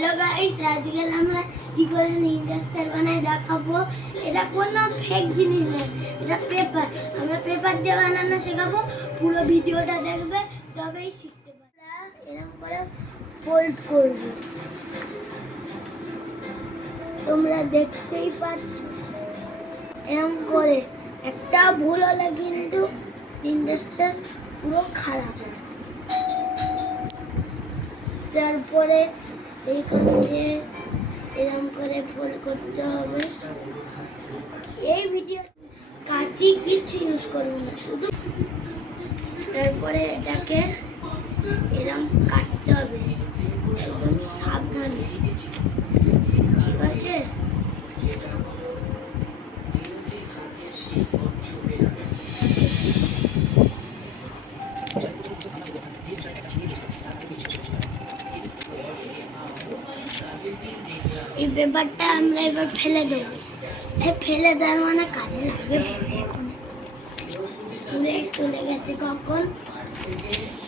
Hello guys, আজকে আমরা কি করে নিনজা স্টার বানাই দেখাবো। এটা কোনো ফেক জিনিস নয়, এটা পেপার। আমরা পেপার দিয়ে বানানো শেখাবো। পুরো ভিডিওটা দেখবে, তবেই শিখতে পারবে। এরকম করে ফোল্ড করব, তোমরা দেখতেই পাচ্ছ। এরকম করে একটা ভুল হলে কিন্তু নিনজা স্টার পুরো খারাপ। তারপরে এইখানে এরকম করে ফোল্ড করতে হবে। এই ভিডিও কাঁচি কিছু ইউজ করবো না, শুধু। তারপরে এটাকে এরকম কাটতে হবে একদম সাবধানে, ঠিক আছে? এই পেপারটা আমরা এবার ফেলে দেবো। ফেলে দেওয়ার মানে কাজে লাগবে। চলে গেছে কখন।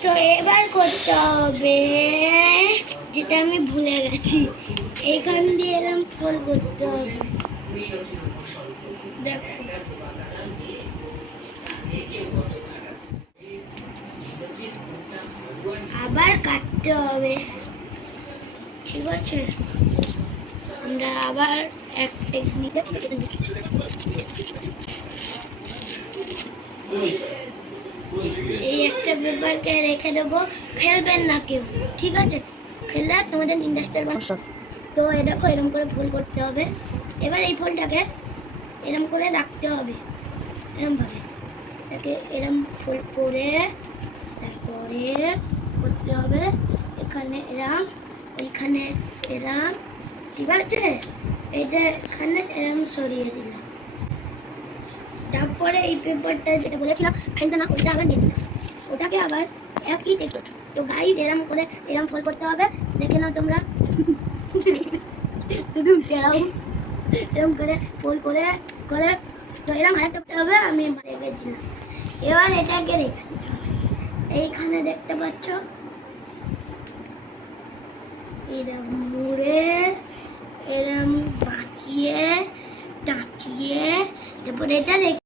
তো এবার করতে হবে যেটা আমি ভুলে গেছি, এইখান দিয়ে এরকম ফোল্ড করতে হবে। দেখো, আবার কাটতে হবে, ঠিক আছে? আমরা আবার এক টেকনিকে এই একটা পেপারকে রেখে দেবো, ফেলবেন না কেউ, ঠিক আছে? ফেললে তোমাদের নিনজা স্টার বানাবো। তো এ দেখো, এরকম করে ফোল্ড করতে হবে। এবার এই ফোল্ডটাকে এরকম করে রাখতে হবে, এরকম ভাবে এটাকে এরকম ফোল্ড করে তারপরে করতে হবে এখানে এরকম, ওইখানে এরকম, ঠিক আছে? এটা এখানে এরকম সরিয়ে দিলাম। তারপরে এই পেপারটা যেটা বলেছিলাম ফেলতে না, ওইটা আবার নিয়ে নিলাম, ওটাকে আবার একই টেকনিক। তো গাইস, এরকম করে এরকম ফোল্ড করতে হবে, দেখে নাও তোমরা। এরকম করে ফোল্ড করে করে তো এরকম আরেকটা হবে, আমি রেখেছিলাম। এবার এটাকে রেখে দিতে হবে। এইখানে দেখতে পাচ্ছ, এরকম মুড়ে এরকম বাঁকিয়ে টাকিয়ে তারপরে এটা রেখে